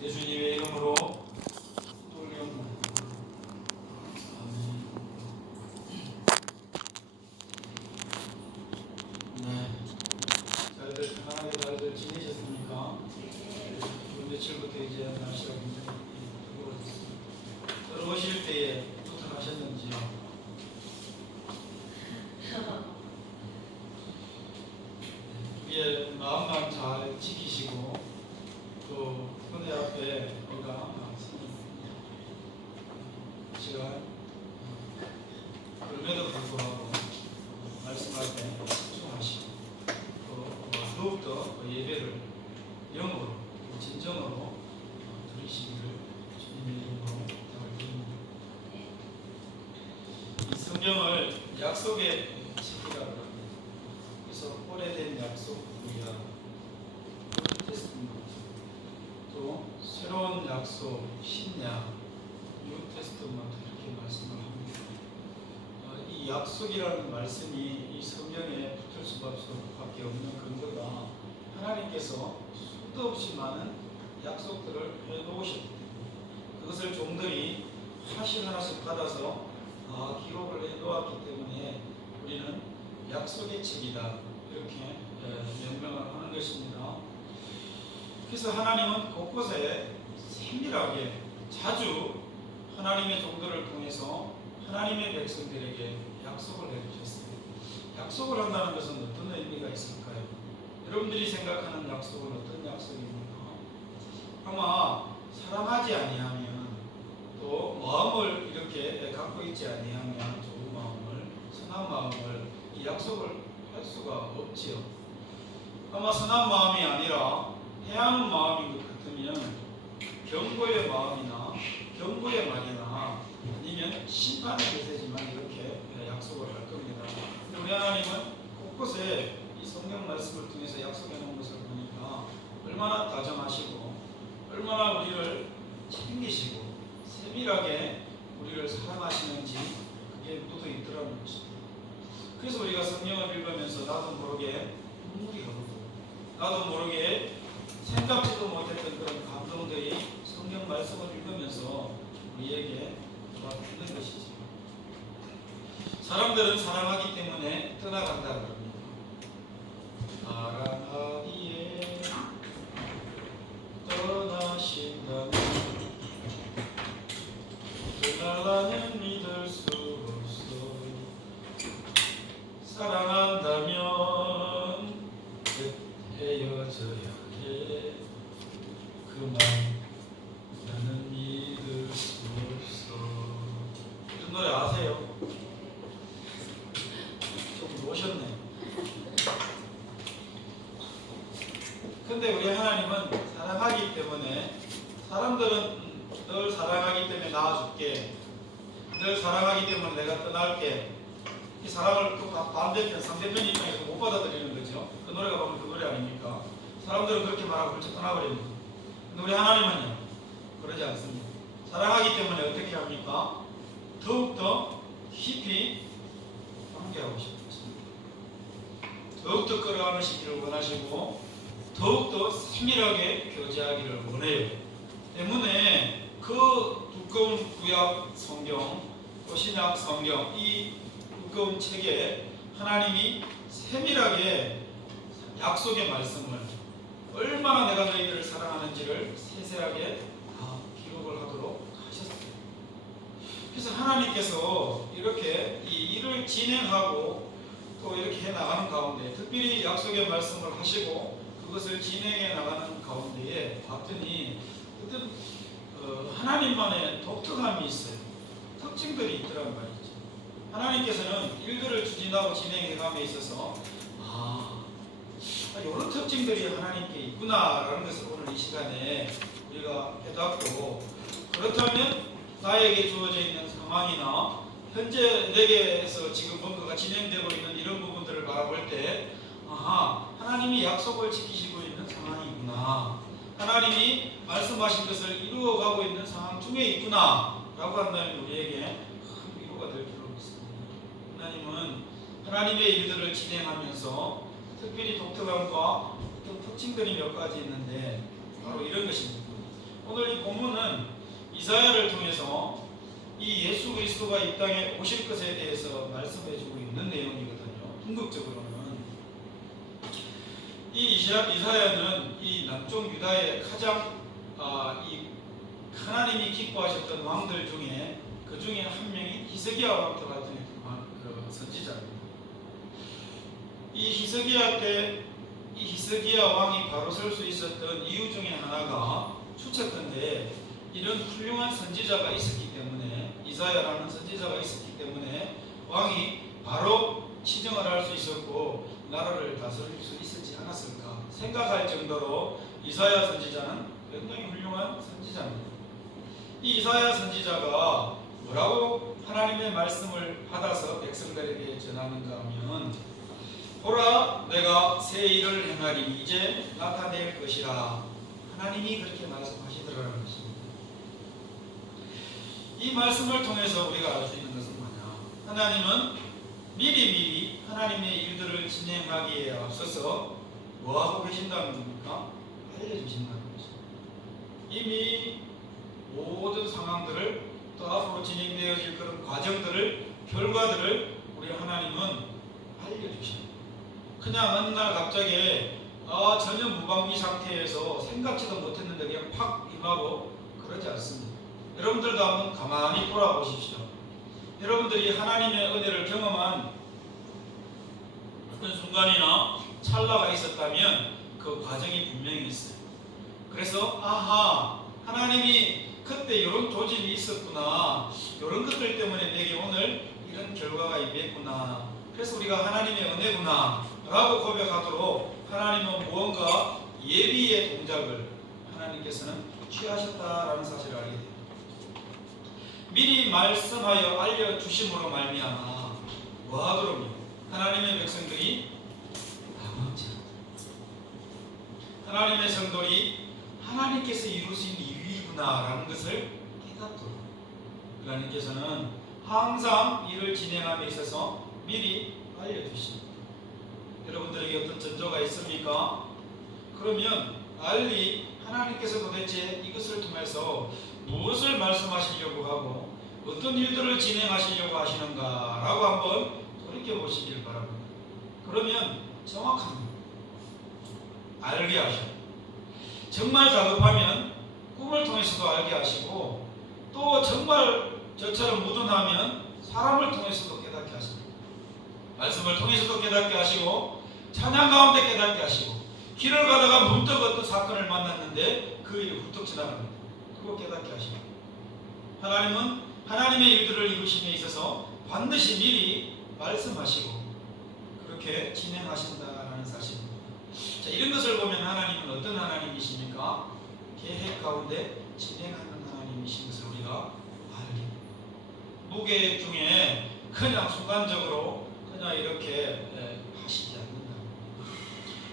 예수님의 이름으로 돌려옵니다. 아멘. 네, 잘들 편안하게 잘들 지내셨습니까? 이번 며칠부터 이제 날씨가 굉장히 뜨거워졌습니다. 들어오실 때에 도착하셨는지요? 위에 마음만 잘 지키시고 또 손에 앞에 우리가 시간 그럼에도 불구하고 말씀할 때 집중하시고 또 더욱더 예배를 영으로 진정으로 드리시기를 주님의 이름으로 부탁드립니다. 이 성경을 약속의 책이라고 합니다. 그래서 오래된 약속이야 테스트먼트, 또 새로운 약속 신약 뉴 테스트먼트 이렇게 말씀을 합니다. 이 약속이라는 말씀이 이 성경에 붙을 수밖에 없는 근거가 하나님께서 수도 없이 많은 약속들을 해놓으셨기 때문에 그것을 종들이 하나씩 하나씩 받아서 기록을 해놓았기 때문에 우리는 약속의 책이다 이렇게 명명을 하는 것입니다. 그래서 하나님은 곳곳에 세밀하게 자주 하나님의 종들을 통해서 하나님의 백성들에게 약속을 해주셨습니다. 약속을 한다는 것은 어떤 의미가 있을까요? 여러분들이 생각하는 약속은 어떤 약속입니까? 아마 사랑하지 아니하면 또 마음을 이렇게 갖고 있지 아니하면 좋은 마음을, 선한 마음을 이 약속을 할 수가 없지요. 아마 선한 마음이 아니라 해하는 마음인 것 같으면 경고의 마음이나 경고의 말이나 아니면 심판의 메시지만 이렇게 약속을 할 겁니다. 우리 하나님은 곳곳에 이 성경 말씀을 통해서 약속해 놓은 것을 보니까 얼마나 다정하시고 얼마나 우리를 챙기시고 세밀하게 우리를 사랑하시는지 그게 묻어 있더라는 것입니다. 그래서 우리가 성경을 읽으면서 나도 모르게 눈물이 흐르고 나도 모르게 생각지도 못했던 그런 감동들이 성경 말씀을 읽으면서 우리에게 와닿는 것이죠. 사람들은 사랑하기 때문에 떠나간다 그럽니다. 사랑하기에 떠나신다면 떠나라는 믿을 수 없어. 사랑한다면 헤어져야 해. 그만 나는 믿을 수 없어. 이런 노래 아세요? 좀 노셨네. 근데 우리 하나님은 사랑하기 때문에 사람들은 널 사랑하기 때문에 낳아줄게, 널 사랑하기 때문에 내가 떠날게, 이 사랑을 또 반대편 상대편 입장에서 못 받아들이는 거죠. 그 노래가 보면 그 노래 아닙니까? 사람들은 그렇게 말하고 훌쩍 떠나버립니다. 근데 우리 하나님은요 그러지 않습니다. 사랑하기 때문에 어떻게 합니까? 더욱더 깊이 관계하고 싶으십니다. 더욱더 끌어안으시기를 원하시고 더욱더 세밀하게 교제하기를 원해요. 때문에 그 두꺼운 구약 성경 또 신약 성경 이 두꺼운 책에 하나님이 세밀하게 약속의 말씀을 얼마나 내가 너희들을 사랑하는지를 세세하게 다 기록을 하도록 하셨어요. 그래서 하나님께서 이렇게 이 일을 진행하고 또 이렇게 해 나가는 가운데 특별히 약속의 말씀을 하시고 그것을 진행해 나가는 가운데에 봤더니 어떤 하나님만의 독특함이 있어요. 특징들이 있더란 말이죠. 하나님께서는 일들을 추진하고 진행해감에 있어서 이런 특징들이 하나님께 있구나라는 것을 오늘 이 시간에 우리가 깨닫고 그렇다면 나에게 주어져 있는 상황이나 현재 내게서 지금 뭔가가 진행되고 있는 이런 부분들을 바라볼 때 하나님이 약속을 지키시고 있는 상황이구나, 하나님이 말씀하신 것을 이루어가고 있는 상황 중에 있구나 라고 한다면 우리에게 큰 위로가 될 필요가 있습니다. 하나님은 하나님의 일들을 진행하면서 특별히 독특함과 어떤 특징들이 몇 가지 있는데 바로 이런 것입니다. 오늘 이사야를 통해서 이 예수 그리스도가 이 땅에 오실 것에 대해서 말씀해주고 있는 내용이거든요. 궁극적으로는 이 이사야는 이 남쪽 유다의 가장 이 하나님이 기뻐하셨던 왕들 중에 그 중에 한 명이 히스기야 왕과 같은 그 선지자입니다. 이 히스기야 왕이 바로 설 수 있었던 이유 중에 하나가 추측컨대 이런 훌륭한 선지자가 있었기 때문에, 이사야라는 선지자가 있었기 때문에 왕이 바로 치정을 할 수 있었고 나라를 다스릴 수 있었지 않았을까 생각할 정도로 이사야 선지자는 굉장히 훌륭한 선지자입니다. 이 이사야 선지자가 뭐라고 하나님의 말씀을 받아서 백성들에게 전하는가 하면, 보라 내가 새 일을 행하리니 이제 나타낼 것이라, 하나님이 그렇게 말씀하시더라는 것입니다. 이 말씀을 통해서 우리가 알 수 있는 것은 뭐냐, 하나님은 미리미리 하나님의 일들을 진행하기에 앞서서 뭐하고 계신다는 겁니까? 알려주신다는 것입니다. 이미 모든 상황들을 또 앞으로 진행되어질 그런 과정들을, 결과들을 우리 하나님은 알려주십니다. 그냥 어느 날 갑자기 전혀 무방비 상태에서 생각지도 못했는데 그냥 팍 임하고 그러지 않습니다. 여러분들도 한번 가만히 돌아보십시오. 여러분들이 하나님의 은혜를 경험한 어떤 순간이나 찰나가 있었다면 그 과정이 분명히 있어요. 그래서 하나님이 그때 이런 조짐이 있었구나, 이런 것들 때문에 내게 오늘 이런 결과가 임했구나, 그래서 우리가 하나님의 은혜구나 라고 고백하도록 하나님은 무언가 예비의 동작을 하나님께서는 취하셨다라는 사실을 알게 됩니다. 미리 말씀하여 알려주심으로 말미암아 뭐하도록요? 하나님의 백성들이 당황치 않다, 하나님의 성도이 하나님께서 이루신 일이구나라는 것을 깨닫도록 하나님께서는 항상 일을 진행함에 있어서 미리 알려주십니다. 여러분들에게 어떤 전조가 있습니까? 그러면 빨리 하나님께서 도대체 이것을 통해서 무엇을 말씀하시려고 하고 어떤 일들을 진행하시려고 하시는가라고 한번 돌이켜보시길 바랍니다. 그러면 정확합니다. 알게 하셔요. 정말 다급하면 꿈을 통해서도 알게 하시고, 또 정말 저처럼 무던하면 사람을 통해서도 깨닫게 하십니다. 말씀을 통해서도 깨닫게 하시고, 찬양 가운데 깨닫게 하시고, 길을 가다가 문득 어떤 사건을 만났는데 그 일이 훌쩍 지나갑니다. 그거 깨닫게 하십니다. 하나님은 하나님의 일들을 이루심에 있어서 반드시 미리 말씀하시고 그렇게 진행하신다는 사실입니다. 자, 이런 것을 보면 하나님은 어떤 하나님이십니까? 계획 가운데 진행하는 하나님이신 것을 우리가 알게 됩니다. 무계획 중에 그냥 순간적으로 그냥 이렇게 하시지 않는다.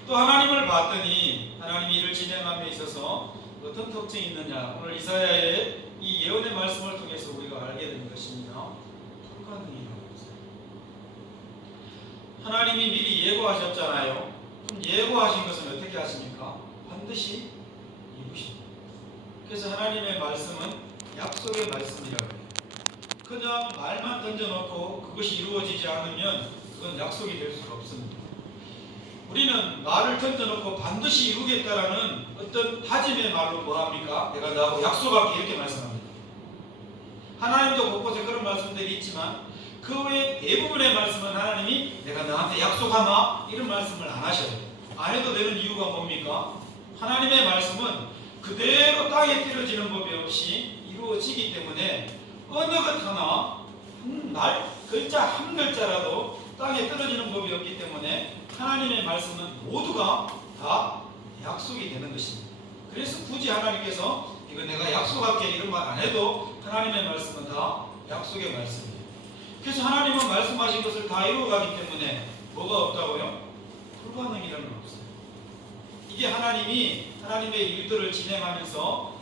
또 하나님을 봤더니 하나님이 이를 진행함에 있어서 어떤 특징이 있느냐, 오늘 이사야의 이 예언의 말씀을 통해서 우리가 알게 되는 것입니다. 불가능이라고 했어요. 하나님이 미리 예고하셨잖아요. 그럼 예고하신 것은 어떻게 하십니까? 반드시 이루십니다. 그래서 하나님의 말씀은 약속의 말씀이라고 해요. 그냥 말만 던져놓고 그것이 이루어지지 않으면 그건 약속이 될 수가 없습니다. 우리는 말을 던져놓고 반드시 이루겠다라는 어떤 다짐의 말로 뭐합니까? 내가 나하고 약속할게 이렇게 말씀합니다. 하나님도 곳곳에 그런 말씀들이 있지만 그 외에 대부분의 말씀은 하나님이 내가 너한테 약속하나? 이런 말씀을 안 하셔요. 안 해도 되는 이유가 뭡니까? 하나님의 말씀은 그대로 땅에 떨어지는 법이 없이 이루어지기 때문에 어느 것 하나 글자 한 글자라도 땅에 떨어지는 법이 없기 때문에 하나님의 말씀은 모두가 다 약속이 되는 것입니다. 그래서 굳이 하나님께서 이거 내가 약속할게 이런 말 안 해도 하나님의 말씀은 다 약속의 말씀이에요. 그래서 하나님은 말씀하신 것을 다 이루어가기 때문에 뭐가 없다고요? 불가능이라는 건 없어요. 이게 하나님이 하나님의 일들을 진행하면서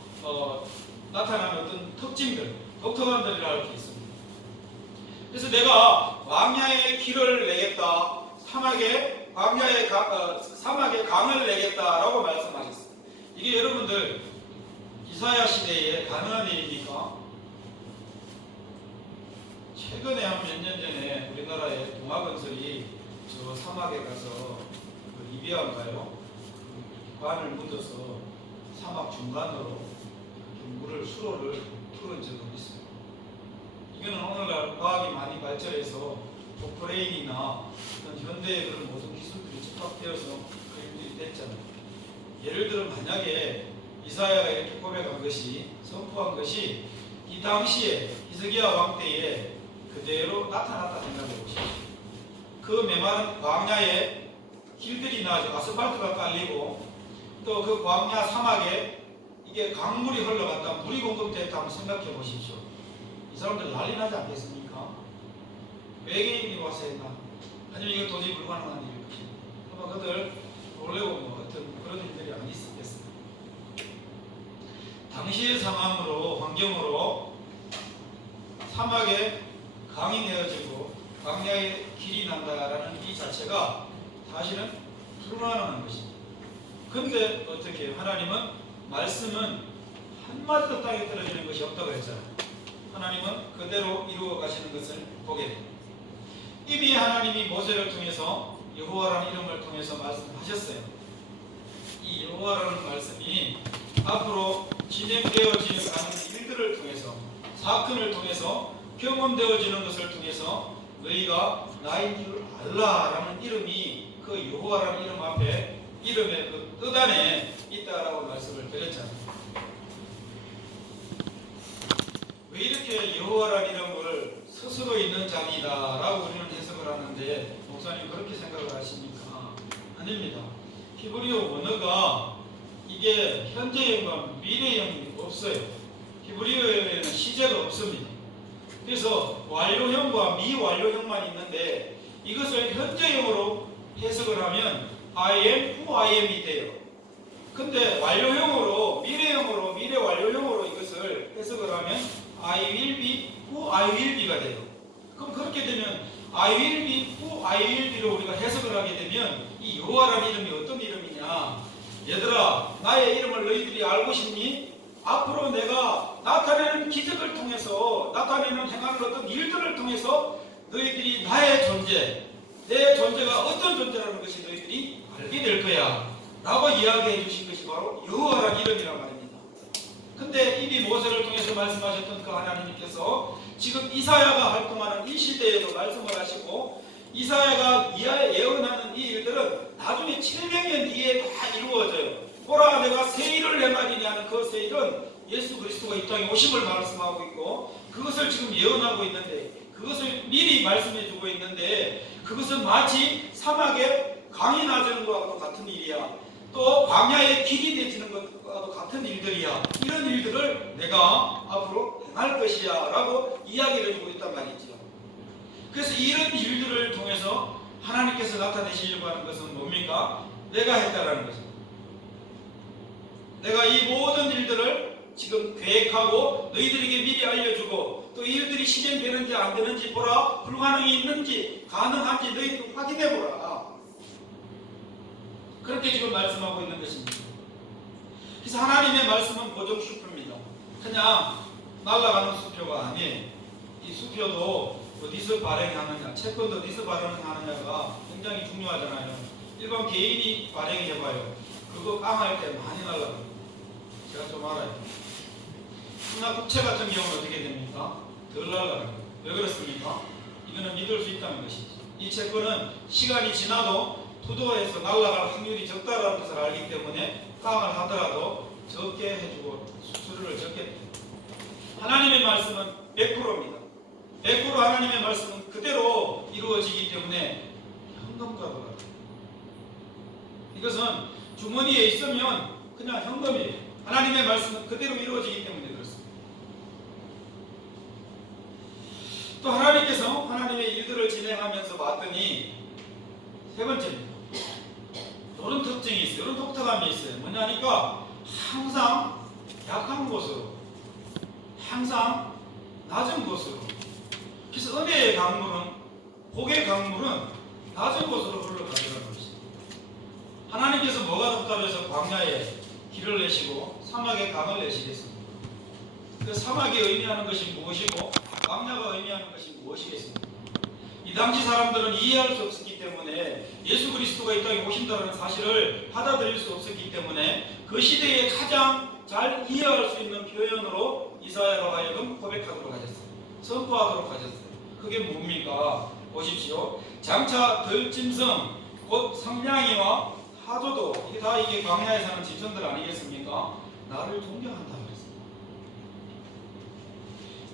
나타나는 어떤 특징들, 독특한들이라 할 수 있습니다. 그래서 내가 광야의 길을 내겠다, 사막에 강을 내겠다라고 말씀하셨어요. 이게 여러분들 이사야 시대에 가능한 일입니까? 최근에 한 몇 년 전에 우리나라의 동아건설이 저 사막에 가서 그 리비아인가요? 관을 묻어서 사막 중간으로 물을 수로를 틀은 적은 있어요. 이거는 오늘날 과학이 많이 발전해서 포크레인이나 현대의 그런 모든 기술들이 집합되어서 그런 일이 됐잖아요. 예를 들어 만약에 이사야가 이렇게 고백한 것이, 선포한 것이 이 당시에 히스기야 왕 때에 그대로 나타났다 생각해 보십시오. 그 메마른 광야에 길들이 나죠. 아스팔트가 깔리고 또 그 광야 사막에 이게 강물이 흘러갔다 물이 공급됐다 한번 생각해 보십시오. 이 사람들 난리 나지 않겠습니까? 외계인이 와서 했나? 아니면 이거 도저히 불가능한 일일 것이다. 아마 그들 놀래고 뭐 어떤 그런 일들이 안 있었겠습니다. 당시의 상황으로, 환경으로 사막에 강이 내어지고 광야에 길이 난다라는 이 자체가 사실은 불가능한 것입니다. 근데 어떻게 하나님은 말씀은 한마디도 땅에 떨어지는 것이 없다고 했잖아요. 하나님은 그대로 이루어 가시는 것을 보게 됩니다. 이미 하나님이 모세를 통해서 여호와라는 이름을 통해서 말씀하셨어요. 이 여호와라는 말씀이 앞으로 진행되어지는 가는 일들을 통해서, 사건을 통해서 경험되어지는 것을 통해서 너희가 나인 줄 알라라는 이름이 그 여호와라는 이름 앞에, 이름의 그 뜻 안에 있다라고 말씀을 드렸잖아요. 왜 이렇게 여호와라는 이름을 스스로 있는 자니다라고 우리는 해석을 하는데 목사님 그렇게 생각을 하십니까? 아닙니다. 히브리어 원어가 이게 현재형과 미래형이 없어요. 히브리어에는 시제가 없습니다. 그래서 완료형과 미완료형만 있는데 이것을 현재형으로 해석을 하면 I am who I am이 돼요. 근데 완료형으로, 미래형으로, 미래 완료형으로 이것을 해석을 하면 I will be who I will be가 돼요. 그럼 그렇게 되면 I will be who I will be로 우리가 해석을 하게 되면 이 여호와라는 이름이 어떤 이름이냐? 얘들아, 나의 이름을 너희들이 알고 싶니? 앞으로 내가 나타내는 기적을 통해서, 나타내는 행하는 어떤 일들을 통해서 너희들이 나의 존재, 내 존재가 어떤 존재라는 것이 너희들이 알게 될 거야 라고 이야기해 주신 것이 바로 여호와라는 이름이란 말입니다. 근데 이미 모세를 통해서 말씀하셨던 그 하나님께서 지금 이사야가 활동하는 이 시대에도 말씀을 하시고, 이사야가 예언하는 이 일들은 나중에 700년 뒤에 다 이루어져요. 보라, 내가 새 일을 행하리니 하는 그 새 일은 예수 그리스도가 이 땅에 오심을 말씀하고 있고, 그것을 지금 예언하고 있는데, 그것을 미리 말씀해 주고 있는데, 그것은 마치 사막에 강이 나지는 것과도 같은 일이야. 또 광야에 길이 되지는 것과도 같은 일들이야. 이런 일들을 내가 앞으로 행할 것이야 라고 이야기를 해주고 있단 말이죠. 그래서 이런 일들을 통해서 하나님께서 나타내시려고 하는 것은 뭡니까? 내가 했다라는 것입니다. 내가 이 모든 일들을 지금 계획하고 너희들에게 미리 알려주고, 또 이 일들이 실행되는지 안 되는지 보라, 불가능이 있는지 가능한지 너희들 확인해보라. 그렇게 지금 말씀하고 있는 것입니다. 그래서 하나님의 말씀은 고정 수표입니다. 그냥 날아가는 수표가 아니에요. 이 수표도 어디서 발행하느냐, 채권도 어디서 발행하느냐가 굉장히 중요하잖아요. 일반 개인이 발행해봐요. 그거 깡할 때 많이 날아가요. 제가 좀 알아요. 하나 국채 같은 경우는 어떻게 됩니까? 덜 날아가는 거예요. 왜 그렇습니까? 이거는 믿을 수 있다는 것이죠. 이 채권은 시간이 지나도 투도해서 날아갈 확률이 적다라는 것을 알기 때문에 깡을 하더라도 적게 해주고 수수료를 적게 해요. 하나님의 말씀은 100%입니다. 100% 하나님의 말씀은 그대로 이루어지기 때문에 현금과도 같아요. 이것은 주머니에 있으면 그냥 현금이에요. 하나님의 말씀은 그대로 이루어지기 때문에 그렇습니다. 또 하나님께서 하나님의 일들을 진행하면서 봤더니 세 번째입니다. 이런 특징이 있어요. 이런 독특함이 있어요. 뭐냐니까 항상 약한 곳으로, 항상 낮은 곳으로. 그래서 은혜의 강물은, 복의 강물은 낮은 곳으로 흘러가더라는 것입니다. 하나님께서 뭐가 답답해서 광야에 길을 내시고 사막에 강을 내시겠습니까? 그 사막이 의미하는 것이 무엇이고 광야가 의미하는 것이 무엇이겠습니까? 이 당시 사람들은 이해할 수 없었기 때문에 예수 그리스도가 이 땅에 오신다는 사실을 받아들일 수 없었기 때문에 그 시대에 가장 잘 이해할 수 있는 표현으로 이사야로 하여금 고백하도록 하셨어요. 선포하도록 하셨어요. 그게 뭡니까? 보십시오. 장차 들짐승 곧 성냥이와 타조도 이게 광야에 사는 짐승들 아니겠습니까? 나를 존경한다 그랬습니다.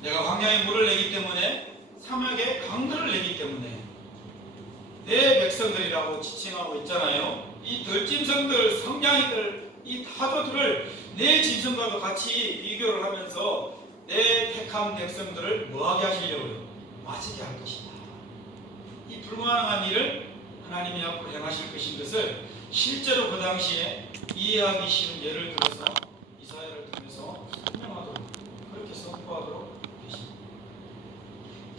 내가 광야에 물을 내기 때문에 사막에 강들을 내기 때문에 내 백성들이라고 지칭하고 있잖아요. 이 들짐승들, 성냥이들, 이 타조들을 내 짐승과도 같이 비교를 하면서 내 택한 백성들을 뭐하게 하시려고요? 맞이게 할 것이다. 이 불가능한 일을 하나님이 앞으로 행하실 것인 것을 실제로 그 당시에 이해하기 쉬운 예를 들어서 이사야를 통해서 설명하도록 그렇게 선포하도록 되십니다.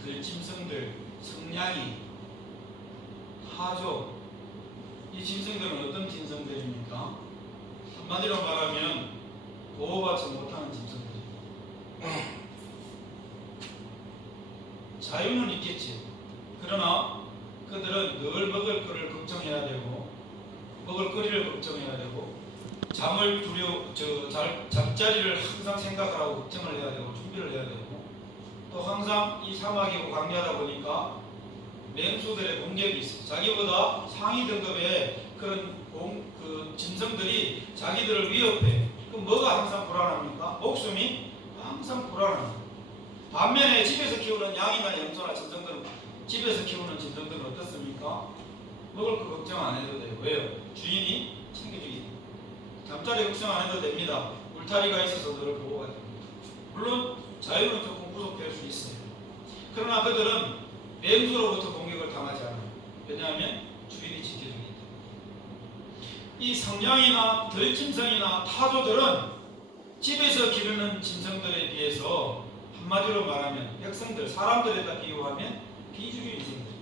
들짐승들, 성냥이, 타조 이 짐승들은 어떤 짐승들입니까? 한마디로 말하면 보호받지 못하는 짐승들입니다. 자유는 있겠지. 그러나 그들은 늘 먹을 거를 걱정해야 되고 먹을 거리를 걱정해야 되고 잠자리를 항상 생각을 하고 걱정을 해야 되고 준비를 해야 되고 또 항상 이 사막이고 광야다 보니까 맹수들의 공격이 있어요. 자기보다 상위 등급의 그런 짐승들이 자기들을 위협해. 그럼 뭐가 항상 불안합니까? 목숨이 항상 불안합니다. 반면에 집에서 키우는 양이나 염소나 짐승들은 집에서 키우는 짐승들은 어떻습니까? 먹을 거 걱정 안 해도 돼요. 왜요? 주인이 챙겨주기 때문에. 잠자리 걱정 안 해도 됩니다. 울타리가 있어서 너를 보호가 됩니다. 물론 자유는 조금 구속될 수 있어요. 그러나 그들은 맹수로부터 공격을 당하지 않아요. 왜냐하면 주인이 지켜주기 때문에. 이 성냥이나 들짐승이나 타조들은 집에서 기르는 짐승들에 비해서 한마디로 말하면 백성들, 사람들에다 비유하면 비주류 인생들,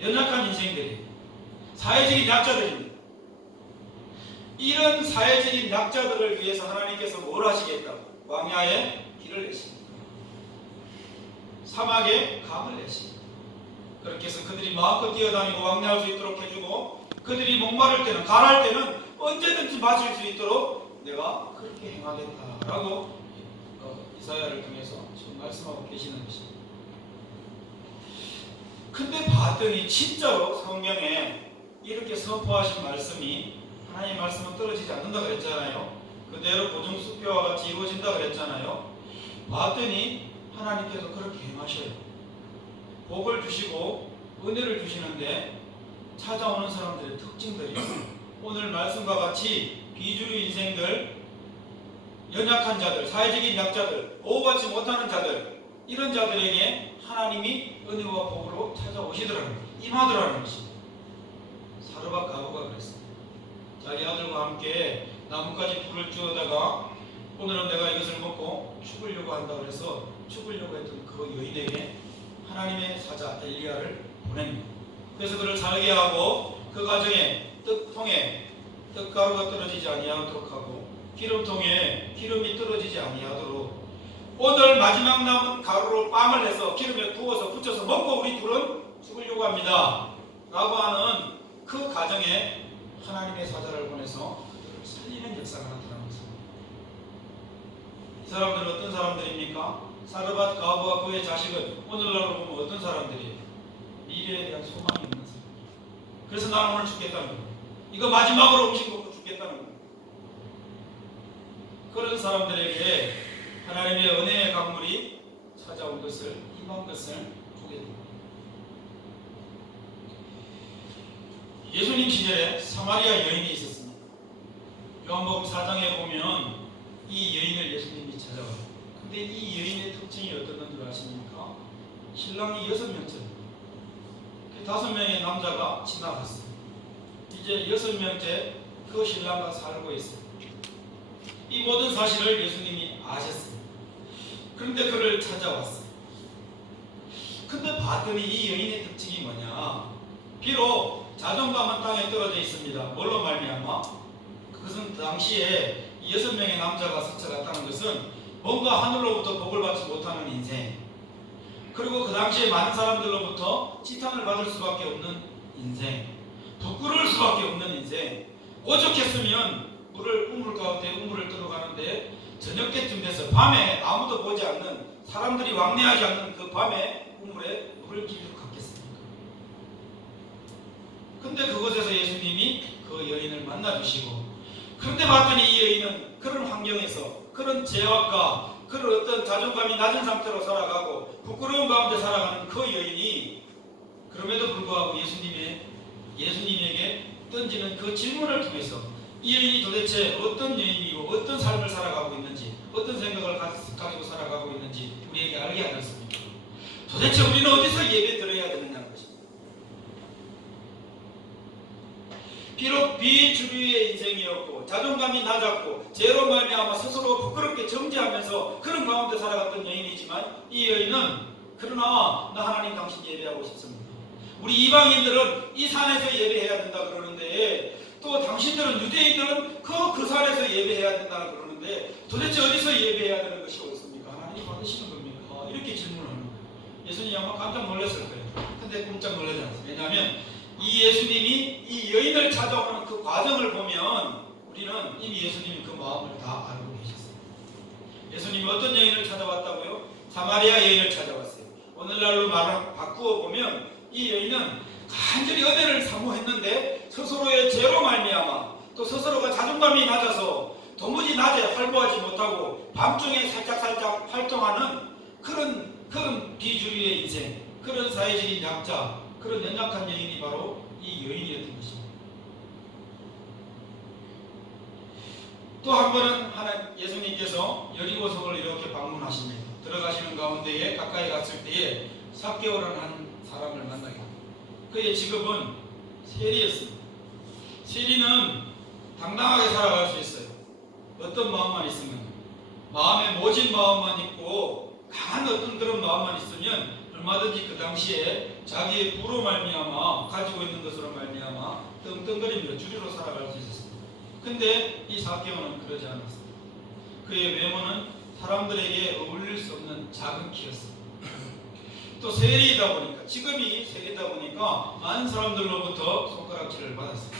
연약한 인생들이 사회적인 약자들입니다. 이런 사회적인 약자들을 위해서 하나님께서 뭘 하시겠다고? 광야에 길을 내십니다. 사막에 강을 내십니다. 그렇게 해서 그들이 마음껏 뛰어다니고 왕래할 수 있도록 해주고 그들이 목마를 때는 가랄 때는 언제든지 마실 수 있도록 내가 그렇게 행하겠다라고 이사야를 통해서 지금 말씀하고 계시는 것입니다. 근데 봤더니 진짜로 성경에 이렇게 선포하신 말씀이 하나님의 말씀은 떨어지지 않는다 그랬잖아요. 그대로 고정수표와 같이 이루어진다 그랬잖아요. 봤더니 하나님께서 그렇게 행하셔요. 복을 주시고 은혜를 주시는데 찾아오는 사람들의 특징들이 오늘 말씀과 같이 비주류 인생들, 연약한 자들, 사회적인 약자들, 보호받지 못하는 자들 이런 자들에게 하나님이 은혜와 복으로 찾아오시더라는 거예요. 임하더라는 것입니다. 사르밧 가부가 그랬습니다. 자기 아들과 함께 나뭇가지 불을 주워다가 오늘은 내가 이것을 먹고 죽으려고 한다 그래서 죽으려고 했던 그 여인에게 하나님의 사자 엘리야를 보냅니다. 그래서 그를 살게 하고 그 가정에 떡통에 떡가루가 떨어지지 아니하도록 하고 기름통에 기름이 떨어지지 아니하도록 오늘 마지막 남은 가루로 빵을 해서 기름에 구워서 붙여서 먹고 우리 둘은 죽으려고 합니다 라고 하는 그 가정에 하나님의 사자를 보내서 그들을 살리는 역사가 나타나는 것입니다. 이 사람들은 어떤 사람들입니까? 사르밧 가부와 그의 자식은 오늘날로 보면 어떤 사람들이에요? 미래에 대한 소망이 있는 사람이에요. 그래서 나는 오늘 죽겠다는 거예요. 이거 마지막으로 음식 먹고 죽겠다는 거예요. 그런 사람들에게 하나님의 은혜의 강물이 찾아온 것을, 임한 것을 보게 됩니다. 예수님 시절에 사마리아 여인이 있었습니다. 요한복음 4장에 보면 이 여인을 예수님이 찾아와요. 근데 이 여인의 특징이 어떤 줄 아십니까? 신랑이 6명째입니다. 5명의 남자가 지나갔어요. 이제 6명째 그 신랑과 살고 있어요. 이 모든 사실을 예수님이 아셨어요. 그런데 그를 찾아왔어요. 근데 봤더니 이 여인의 특징이 뭐냐? 비록 자존감은 땅에 떨어져 있습니다. 뭘로 말미암아? 그 그것은 당시에 6명의 남자가 스쳐갔다는 것은 뭔가 하늘로부터 복을 받지 못하는 인생, 그리고 그 당시에 많은 사람들로부터 지탄을 받을 수밖에 없는 인생, 부끄러울 수밖에 없는 인생, 오죽했으면 우물 가운데 우물을 들어가는데 저녁 때쯤 돼서 밤에 아무도 보지 않는, 사람들이 왕래하지 않는 그 밤에 우물에 물을 기르러 갔겠습니까? 근데 그곳에서 예수님이 그 여인을 만나주시고, 그런데 봤더니 이 여인은 그런 환경에서, 그런 죄악과 그런 어떤 자존감이 낮은 상태로 살아가고 부끄러운 가운데 살아가는 그 여인이 그럼에도 불구하고 예수님에게 던지는 그 질문을 통해서 이 여인이 도대체 어떤 여인이고 어떤 삶을 살아가고 있는지, 어떤 생각을 가지고 살아가고 있는지 우리에게 알게 하지 않습니까? 도대체 우리는 어디서 예배 드려야 되느냐는 것입니다. 비록 비주류의 인생이었고 자존감이 낮았고 죄로 말미암아 스스로 부끄럽게 정죄하면서 그런 가운데 살아갔던 여인이지만, 이 여인은 그러나 나 하나님 당신 예배하고 싶습니다. 우리 이방인들은 이 산에서 예배해야 된다 그러는데, 또 당신들은 유대인들은 그 산에서 예배해야 된다 그러는데, 도대체 어디서 예배해야 되는 것이 옳습니까? 하나님 받으시는 겁니까? 이렇게 질문하는 거예요. 예수님이 아마 깜짝 놀랐을 거예요. 근데 꼼짝 놀라지 않습니다. 왜냐하면 이 예수님이 이 여인을 찾아오는 그 과정을 보면 우리는 이미 예수님이 그 마음을 다 알고 계셨어요. 예수님이 어떤 여인을 찾아왔다고요? 사마리아 여인을 찾아왔어요. 오늘날로 말을 바꾸어 보면 이 여인은 간절히 은혜를 사모했는데 스스로의 죄로 말미암아, 또 스스로가 자존감이 낮아서 도무지 낮에 활보하지 못하고 밤중에 살짝살짝 활동하는 그런 비주류의 인생, 그런 사회적인 약자, 그런 연약한 여인이 바로 이 여인이었던 것입니다. 또 한 번은 예수님께서 여리고성을 이렇게 방문하십니다. 들어가시는 가운데에 가까이 갔을 때에 삭개오라는 한 사람을 만나게 합니다. 그의 직업은 세리였습니다. 세리는 당당하게 살아갈 수 있어요. 어떤 마음만 있으면, 마음에 모진 마음만 있고 강한 어떤 그런 마음만 있으면 얼마든지 그 당시에 자기의 부로 말미암아, 가지고 있는 것으로 말미암아 떵떵거리며 주리로 살아갈 수 있었습니다. 근데 이 삭개오는 그러지 않았습니다. 그의 외모는 사람들에게 어울릴 수 없는 작은 키였습니다. 또 세리이다 보니까, 직업이 세리다 보니까 많은 사람들로부터 손가락질을 받았습니다.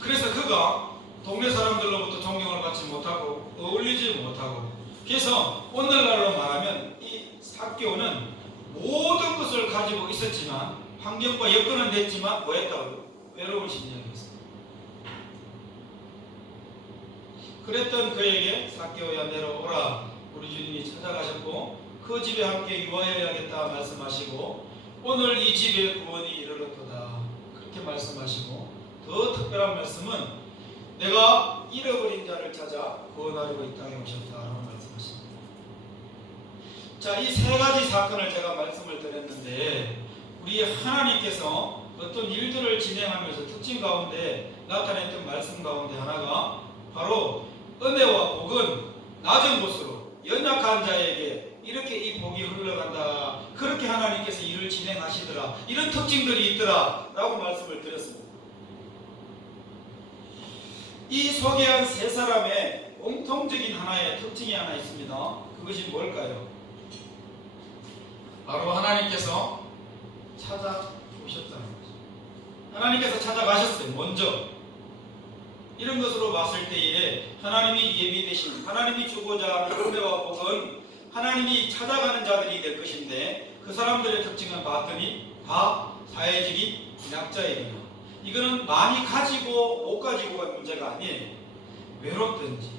그래서 그가 동네 사람들로부터 존경을 받지 못하고 어울리지 못하고, 그래서 오늘날로 말하면 이 삭개오는 모든 것을 가지고 있었지만, 환경과 여건은 됐지만 뭐했다고요? 외로운 심령이었습니다. 그랬던 그에게 삭개오야 내려오라, 우리 주님이 찾아가셨고 그 집에 함께 유하여야겠다 말씀하시고, 오늘 이 집에 구원이 이르렀도다 그렇게 말씀하시고, 더 특별한 말씀은 내가 잃어버린 자를 찾아 구원하려고 이 땅에 오셨다라고 말씀하십니다. 자, 이 세 가지 사건을 제가 말씀을 드렸는데, 우리 하나님께서 어떤 일들을 진행하면서 특징 가운데 나타냈던 말씀 가운데 하나가 바로 은혜와 복은 낮은 곳으로 연약한 자에게 이렇게 이 복이 흘러간다, 그렇게 하나님께서 일을 진행하시더라, 이런 특징들이 있더라 라고 말씀을 드렸습니다. 이 소개한 세 사람의 공통적인 하나의 특징이 하나 있습니다. 그것이 뭘까요? 바로 하나님께서 찾아오셨다는 거죠. 하나님께서 찾아가셨어요. 먼저 이런 것으로 봤을 때에 하나님이 예비되신, 하나님이 주고자 하는 은혜와 복은 하나님이 찾아가는 자들이 될 것인데, 그 사람들의 특징은 봤더니 다 사회적인 약자이거나, 이거는 많이 가지고 못 가지고가 문제가 아니에요. 외롭든지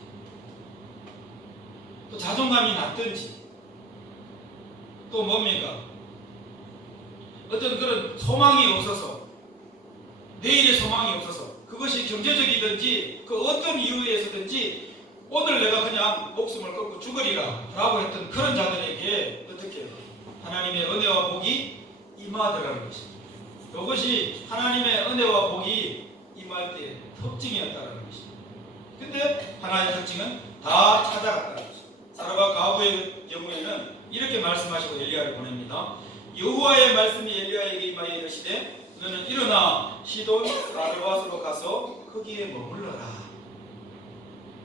또 자존감이 낮든지, 또 뭡니까? 어떤 그런 소망이 없어서, 내일의 소망이 없어서, 그것이 경제적이든지 그 어떤 이유에서든지 오늘 내가 그냥 목숨을 끊고 죽으리라 라고 했던 그런 자들에게 어떻게 해요? 하나님의 은혜와 복이 임하더라는 것입니다. 이것이 하나님의 은혜와 복이 임할 때의 특징이었다는 것입니다. 근데 하나의 특징은 다 찾아갔다는 것입니다. 사르밧 가부의 경우에는 이렇게 말씀하시고 엘리야를 보냅니다. 여호와의 말씀이 엘리야에게 임하여 이르시되 너는 일어나 시돈 사르밧으로 가서 거기에 머물러라.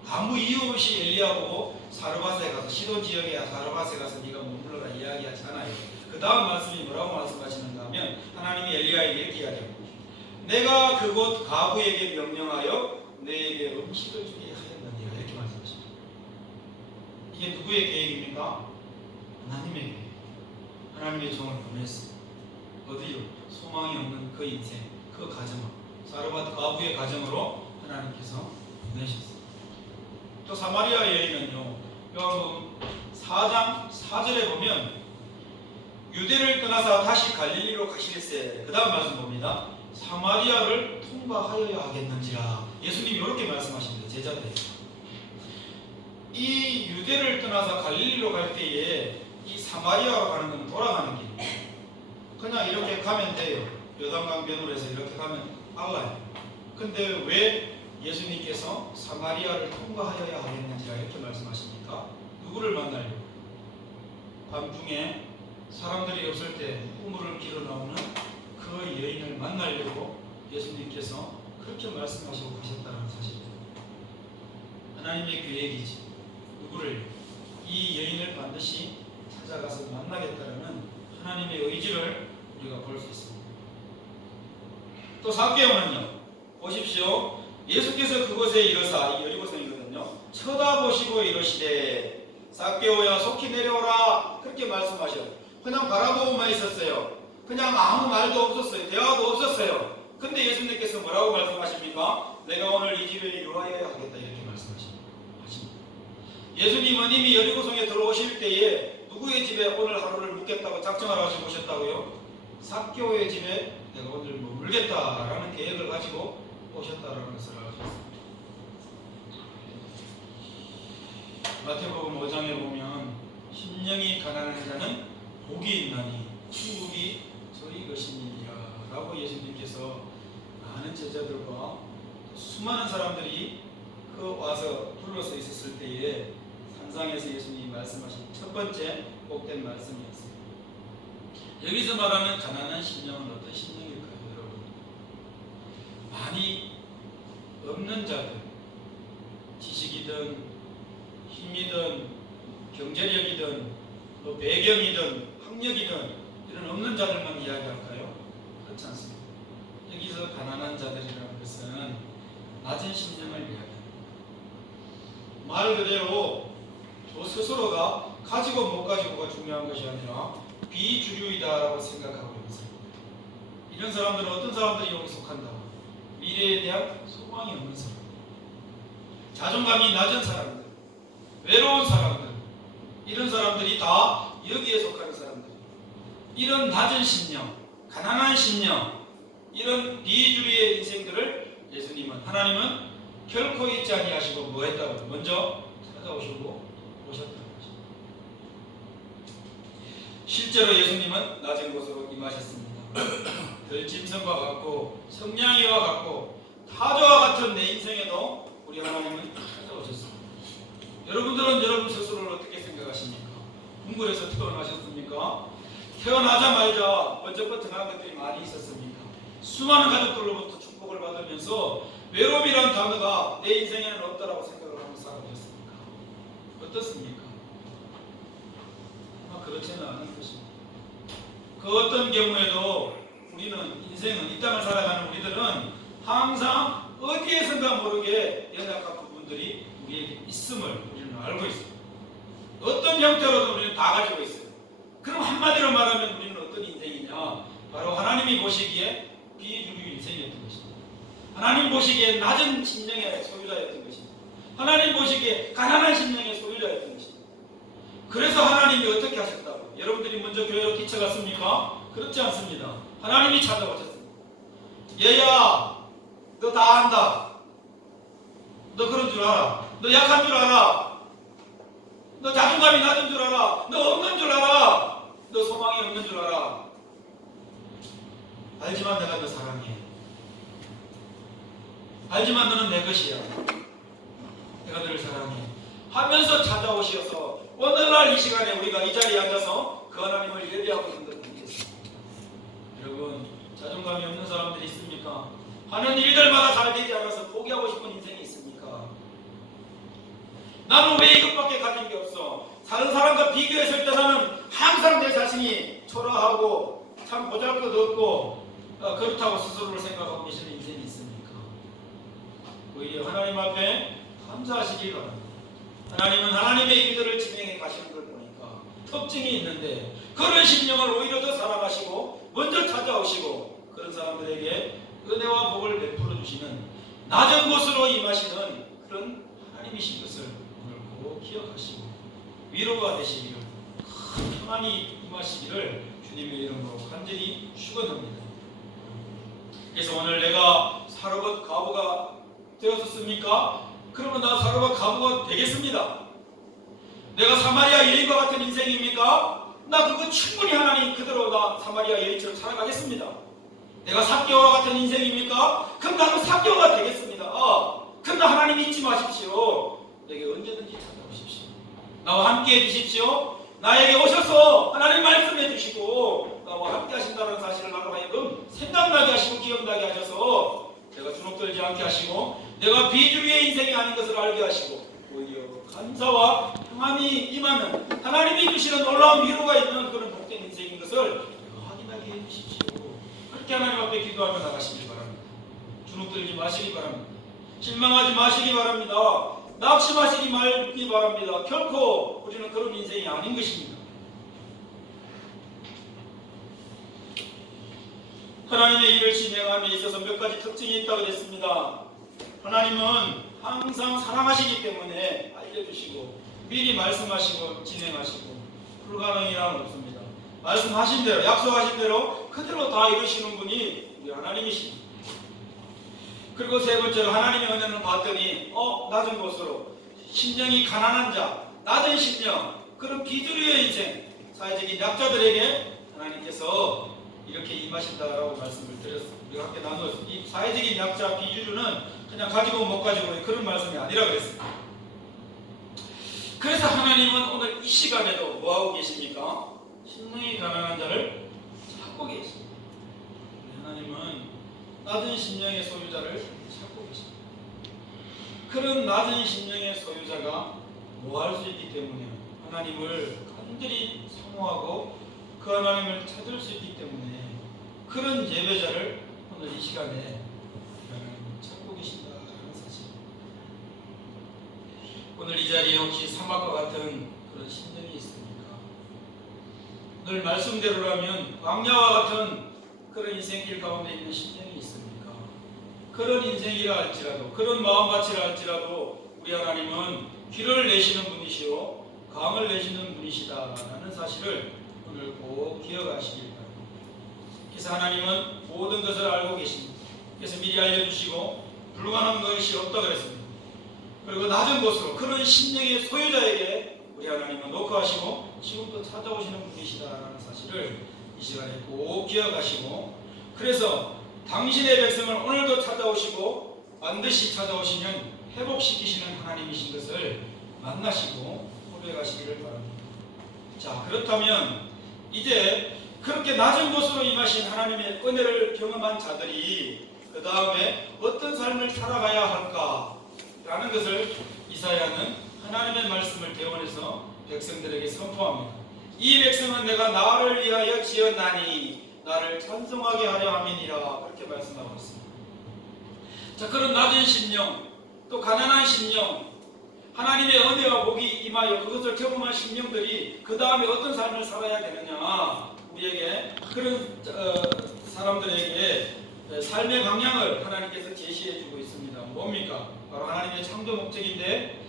아무 이유 없이 엘리야고 사르밧에 가서 시돈 지역에 사르밧에 가서 네가 머물러라 이야기하지 않아요. 그 다음 말씀이 뭐라고 말씀하시는가 하면 하나님이 엘리야에게 이렇게 이야기합니다. 내가 그곳 가부에게 명령하여 너에게 음식을 주게 하였느니라 이렇게 말씀하십니다. 이게 누구의 계획입니까? 하나님의 계획. 하나님의 종을 보냈습니다. 어디요? 소망이 없는 그 인생, 그 가정, 사르밧 가부의 가정으로 하나님께서 보내셨습니다. 또 사마리아 여인은요, 요한복음 4장 4절에 보면 유대를 떠나서 다시 갈릴리로 가시겠세. 그 다음 말씀 봅니다. 사마리아를 통과하여야 하겠는지라. 예수님이 이렇게 말씀하십니다. 제자들. 이 유대를 떠나서 갈릴리로 갈 때에 이 사마리아로 가는 건 돌아가는 길입니다. 그냥 이렇게 가면 돼요. 요단강 변으로 해서 이렇게 가면 알라요. 근데 왜 예수님께서 사마리아를 통과하여야 하겠는지라 이렇게 말씀하십니까? 누구를 만나려고? 밤중에 사람들이 없을 때 우물을 길어 나오는 그 여인을 만나려고 예수님께서 그렇게 말씀하시고 가셨다는 사실입니다. 하나님의 계획이지. 누구를? 이 여인을 반드시 찾아가서 만나겠다는 하나님의 의지를 우리가 볼 수 있습니다. 또 삭개오는요. 보십시오. 예수께서 그곳에 이르사, 이 여리고성이거든요. 쳐다보시고 이르시되 삭개오야 속히 내려오라. 그렇게 말씀하셔요. 그냥 바라보고만 있었어요. 그냥 아무 말도 없었어요. 대화도 없었어요. 근데 예수님께서 뭐라고 말씀하십니까? 내가 오늘 이 집에 유하여야 하겠다 이렇게 말씀하십니다. 예수님은 이미 여리고성에 들어오실 때에 누구의 집에 오늘 하루를 묵겠다고 작정을 하시고 오셨다고요? 삭개오의 집에 내가 오늘 머물겠다라는 계획을 가지고 오셨다라는 것을 알 수 있습니다. 마태복음 5장에 보면 심령이 가난한 자는 복이 있나니 천국이 저희 것이니라 라고 예수님께서 많은 제자들과 수많은 사람들이 그 와서 둘러서 있었을 때에 산상에서 예수님이 말씀하신 첫 번째 복된 말씀이었습니다. 여기서 말하는 가난한 심령은 어떤 심령일까요, 여러분? 많이 없는 자들, 지식이든 힘이든 경제력이든 또 배경이든 학력이든 이런 없는 자들만 이야기할까요? 그렇지 않습니다. 여기서 가난한 자들이라는 것은 낮은 심령을 이야기합니다. 말 그대로 저 스스로가 가지고 못 가지고가 중요한 것이 아니라 비주류이다라고 생각하고 있는 사람. 이런 사람들은 어떤 사람들이 여기 속한다? 미래에 대한 소망이 없는 사람, 자존감이 낮은 사람들, 외로운 사람들, 이런 사람들이 다 여기에 속하는 사람들. 이런 낮은 심령, 가난한 심령, 이런 비주류의 인생들을 예수님은, 하나님은 결코 잊지 아니하시고 뭐 했다고? 먼저 찾아오시고 오셨다는 거죠. 실제로 예수님은 낮은 곳으로 임하셨습니다. 들짐승과 같고 성냥이와 같고 타조와 같은 내 인생에도 우리 하나님은 찾아오셨습니다. 여러분들은 여러분 스스로를 어떻게 생각하십니까? 궁궐에서 태어나셨습니까? 태어나자마자 번쩍번쩍한 것들이 많이 있었습니까? 수많은 가족들로부터 축복을 받으면서 외로움이라는 단어가 내 인생에는 없다라고 생각을 하면서 살아오셨습니까? 어떻습니까? 아마 그렇지는 않은 것입니다. 그 어떤 경우에도 우리는 인생은, 이 땅을 살아가는 우리들은 항상 어디에선가 모르게 연약한 부분들이 우리에게 있음을 우리는 알고 있습니다. 어떤 형태로도 우리는 다 가지고 있어요. 그럼 한마디로 말하면 우리는 어떤 인생이냐? 바로 하나님이 보시기에 비주류 인생이었던 것입니다. 하나님 보시기에 낮은 심령의 소유자였던 것입니다. 하나님 보시기에 가난한 심령의 소유자였던 것입니다. 그래서 하나님이 어떻게 하셨다고? 여러분들이 먼저 교회로 뛰쳐갔습니까? 그렇지 않습니다. 하나님이 찾아오셨습니다. 얘야, 너 다 안다. 너 그런 줄 알아. 너 약한 줄 알아. 너 자존감이 낮은 줄 알아. 너 없는 줄 알아. 너 소망이 없는 줄 알아. 알지만 내가 너 사랑해. 알지만 너는 내 것이야. 내가 너를 사랑해. 하면서 찾아오셔서 오늘날 이 시간에 우리가 이 자리에 앉아서 그 하나님을 예배하고 있는 것 같습니다. 여러분, 자존감이 없는 사람들이 있습니까? 하는 일들마다 잘 되지 않아서 포기하고 싶은 인생이 있습니까? 나는 왜 이것밖에 가진 게 없어? 다른 사람과 비교했을 때 나는 항상 내 자신이 초라하고 참 보잘것없고 그렇다고 스스로를 생각하고 계시는 인생이 있습니까? 오히려 하나님 앞에 감사하시기 바랍니다. 하나님은 하나님의 일들을 진행해 가시는 걸 보니까 특징이 있는데 그런 심령을 오히려 더 사랑하시고 먼저 찾아오시고 그런 사람들에게 은혜와 복을 베풀어 주시는 낮은 곳으로 임하시는 그런 하나님이신 것을 오늘 꼭 기억하시고 위로가 되시기를 큰 평안이 임하시기를 주님의 이름으로 간절히 축원합니다. 그래서 오늘 내가 사르밧 과부가 되었습니까? 그러면 나 사르밧 과부가 되겠습니다. 내가 사마리아 여인과 같은 인생입니까? 나 그거 충분히 하나님 그대로 나 사마리아 여인처럼 살아가겠습니다. 내가 삭개와 같은 인생입니까? 그럼 나는 삭개가 되겠습니다. 그러나 하나님 잊지 마십시오. 내게 언제든지 찾아오십시오. 나와 함께 해주십시오. 나에게 오셔서 하나님 말씀해 주시고 나와 함께 하신다는 사실을 나로 하여금 생각나게 하시고 기억나게 하셔서 내가 주눅들지 않게 하시고 내가 비주류의 인생이 아닌 것을 알게 하시고 오히려 감사와 평안이 임하는 하나님이 주시는 놀라운 위로가 있는 그런 복된 인생인 것을 확인하게 해주십시오. 그렇게 하나님 앞에 기도하며 나가시길 바랍니다. 주눅들지 마시기 바랍니다. 실망하지 마시기 바랍니다. 낙심하시기 말기 바랍니다. 결코 우리는 그런 인생이 아닌 것입니다. 하나님의 일을 진행함에 있어서 몇 가지 특징이 있다고 했습니다. 하나님은 항상 사랑하시기 때문에 알려주시고 미리 말씀하시고 진행하시고 불가능이란 없습니다. 말씀하신 대로 약속하신 대로 그대로 다 이루시는 분이 우리 하나님이십니다. 그리고 세 번째로 하나님의 은혜는 봤더니 낮은 곳으로 심령이 가난한 자, 낮은 심령, 그런 비주류의 인생, 사회적인 약자들에게 하나님께서 이렇게 임하신다라고 말씀을 드렸습니다. 우리가 함께 나누었습니다. 이 사회적인 약자, 비주류는 그냥 가지고 못 가지고 그런 말씀이 아니라 그랬습니다. 그래서 하나님은 오늘 이 시간에도 뭐하고 계십니까? 심령이 가난한 자를 찾고 계십니다. 하나님은 낮은 심령의 소유자를 찾고 계십니다. 그런 낮은 심령의 소유자가 뭐 할 수 있기 때문에 하나님을 간절히 사모하고 그 하나님을 찾을 수 있기 때문에 그런 예배자를 오늘 이 시간에 하나님을 찾고 계신다는 사실. 오늘 이 자리에 혹시 사막과 같은 그런 심령이 있습니까? 늘 말씀대로라면 광야와 같은 그런 인생길 가운데 있는 심령이 있습니까? 그런 인생이라 할지라도 그런 마음가짐이라 할지라도 우리 하나님은 길을 내시는 분이시오 강을 내시는 분이시다라는 사실을 오늘 꼭 기억하시길 바랍니다. 그래서 하나님은 모든 것을 알고 계십니다. 그래서 미리 알려주시고 불가능한 것이 없다 그랬습니다. 그리고 낮은 곳으로 그런 심령의 소유자에게 우리 하나님은 노크하시고 지금도 찾아오시는 분이시다라는 사실을 이 시간에 꼭 기억하시고 그래서 당신의 백성을 오늘도 찾아오시고 반드시 찾아오시면 회복시키시는 하나님이신 것을 만나시고 고백하시기를 바랍니다. 자, 그렇다면 이제 그렇게 낮은 곳으로 임하신 하나님의 은혜를 경험한 자들이 그 다음에 어떤 삶을 살아가야 할까라는 것을 이사야는 하나님의 말씀을 대원해서 백성들에게 선포합니다. 이 백성은 내가 나를 위하여 지었나니 나를 찬송하게 하려 함이니라 그렇게 말씀하고 있습니다. 자, 그런 낮은 심령 또 가난한 심령 하나님의 은혜와 복이 임하여 그것을 경험한 심령들이 그 다음에 어떤 삶을 살아야 되느냐 우리에게 그런 사람들에게 삶의 방향을 하나님께서 제시해 주고 있습니다. 뭡니까? 바로 하나님의 창조 목적인데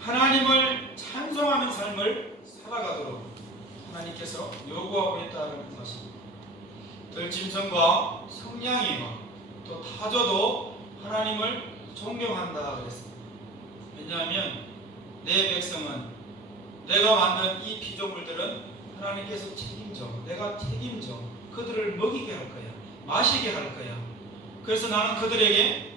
하나님을 찬송하는 삶을 살아가도록 하나님께서 요구하고 있다는 것입니다. 들짐승과 성냥이와 또 타조도 하나님을 존경한다 그랬습니다. 왜냐하면 내 백성은 내가 만든 이 피조물들은 하나님께서 책임져 내가 책임져 그들을 먹이게 할 거야 마시게 할 거야. 그래서 나는 그들에게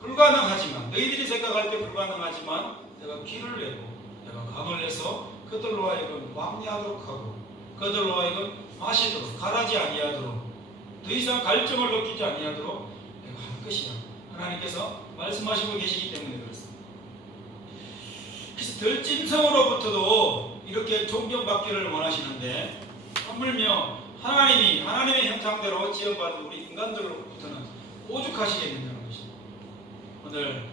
불가능하지만 너희들이 생각할 때 불가능하지만 내가 길을 내고 내가 강을 내서 그들로 하여금 왕래하도록 하고 그들로 하여금 마시도록 가라지 아니하도록 더 이상 갈증을 느끼지 아니하도록 내가 할 것이야. 하나님께서 말씀하시고 계시기 때문에 그렇습니다. 그래서 들짐승으로부터도 이렇게 존경받기를 원하시는데 하물며 하나님의 형상대로 지어받은 우리 인간들로부터는 오죽하시겠느냐는 것입니다. 오늘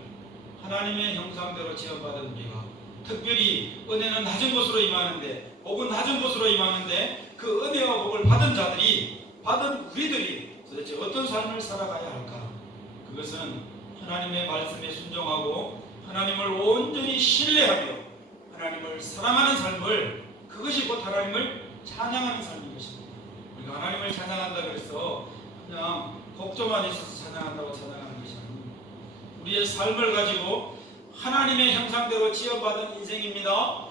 하나님의 형상대로 지어받은 우리가 특별히 은혜는 낮은 곳으로 임하는데, 복은 낮은 곳으로 임하는데, 그 은혜와 복을 받은 자들이, 받은 우리들이 도대체 어떤 삶을 살아가야 할까? 그것은 하나님의 말씀에 순종하고 하나님을 온전히 신뢰하며 하나님을 사랑하는 삶을, 그것이 곧 하나님을 찬양하는 삶인 것입니다. 우리가 하나님을 찬양한다 그래서 그냥 곡조만 있어서 찬양한다고 찬양하는 것이 아닙니다. 우리의 삶을 가지고 하나님의 형상대로 지어받은 인생입니다.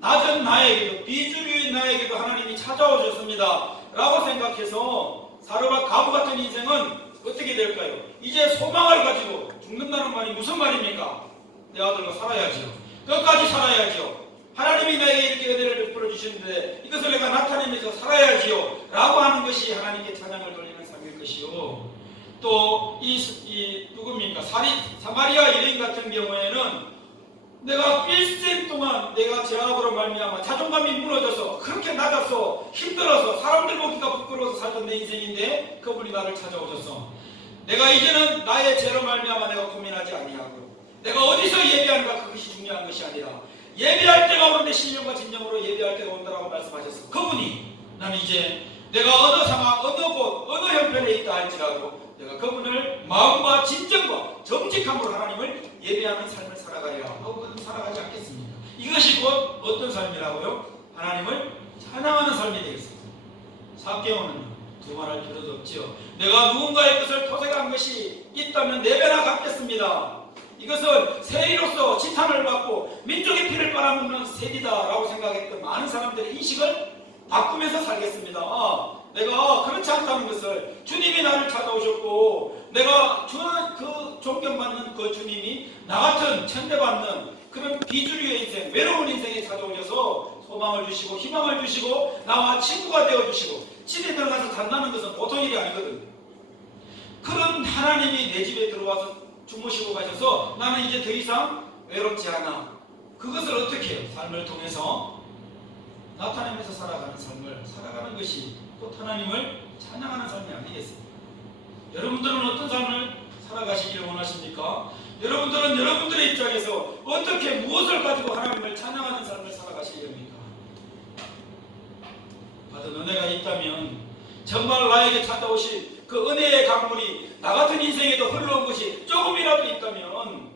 낮은 나에게도, 비주류인 나에게도 하나님이 찾아오셨습니다 라고 생각해서 사르밧 가부 같은 인생은 어떻게 될까요? 이제 소망을 가지고 죽는다는 말이 무슨 말입니까? 내 아들과 살아야지요. 끝까지 살아야지요. 하나님이 나에게 이렇게 은혜를 베풀어 주시는데 이것을 내가 나타내면서 살아야지요 라고 하는 것이 하나님께 찬양을 돌리는 삶일 것이요. 또 누굽니까? 사마리아 여인 같은 경우에는 내가 일생 동안 내가 죄악으로 말미암아 자존감이 무너져서 그렇게 낮아서 힘들어서 사람들 보기가 부끄러워서 살던 내 인생인데 그분이 나를 찾아오셔서 내가 이제는 나의 죄로 말미암아 내가 고민하지 아니하고 내가 어디서 예배하는가 그것이 중요한 것이 아니라 예배할 때가 오는데 신령과 진정으로 예배할 때가 온다라고 말씀하셨어. 그분이 나는 이제 내가 어느 상황, 어느 곳, 어느 형편에 있다 할지라도 내가 그분을 마음과 진정과 정직함으로 하나님을 예배하는 삶을 살아가리라 하고 살아가지 않겠습니까? 이것이 곧 어떤 삶이라고요? 하나님을 찬양하는 삶이 되겠습니다. 삭개오는요 두말할 필요도 없지요. 내가 누군가의 것을 토색한 것이 있다면 네 배나 갚겠습니다. 이것은 세리로서 지탄을 받고 민족의 피를 빨아먹는 세리다라고 생각했던 많은 사람들의 인식을 바꾸면서 살겠습니다. 내가 그렇지 않다는 것을 주님이 나를 찾아오셨고 내가 그 존경받는 그 주님이 나 같은 천대받는 그런 비주류의 인생, 외로운 인생에 찾아오셔서 소망을 주시고 희망을 주시고 나와 친구가 되어주시고 집에 들어가서 잔다는 것은 보통 일이 아니거든. 그런 하나님이 내 집에 들어와서 주무시고 가셔서 나는 이제 더 이상 외롭지 않아. 그것을 어떻게 해요? 삶을 통해서 나타내면서 살아가는 삶을 살아가는 것이 곧 하나님을 찬양하는 삶이 아니겠습니까? 여러분들은 어떤 삶을 살아가시기를 원하십니까? 여러분들은 여러분들의 입장에서 어떻게 무엇을 가지고 하나님을 찬양하는 삶을 살아가시렵니까? 받은 은혜가 있다면 정말 나에게 찾아오신 그 은혜의 강물이 나 같은 인생에도 흘러온 것이 조금이라도 있다면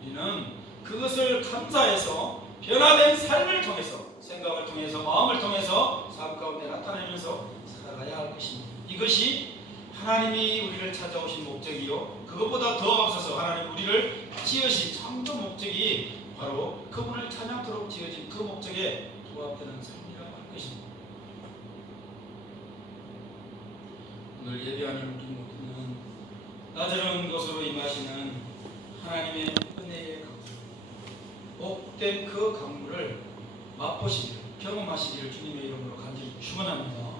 우리는 그것을 감사해서 변화된 삶을 통해서 생각을 통해서 마음을 통해서 삶 가운데 나타내면서 살아가야 할 것입니다. 이것이 하나님이 우리를 찾아오신 목적이요 그것보다 더 앞서서 하나님 우리를 지으신 창조 목적이 바로 그분을 찬양토록 지어진 그 목적에 부합되는 삶이라고 할 것입니다. 오늘 예배하는 우리 모두는 낮은 곳으로 임하시는 하나님의 은혜의 강물, 복된 그 강물을 맛보시기를, 경험하시기를 주님의 이름으로 간절히 축원합니다.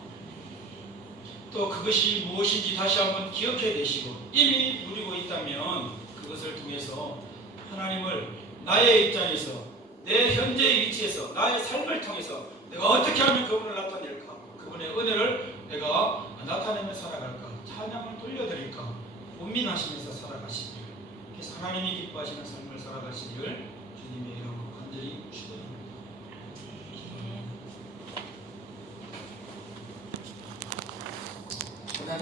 또 그것이 무엇인지 다시 한번 기억해 내시고 이미 누리고 있다면 그것을 통해서 하나님을 나의 입장에서 내 현재의 위치에서 나의 삶을 통해서 내가 어떻게 하면 그분을 나타낼까, 그분의 은혜를 내가 나타내며 살아갈까, 찬양을 돌려드릴까 고민하시면서 살아가시기를, 그래서 하나님이 기뻐하시는 삶을 살아가시기를 주님의 이름으로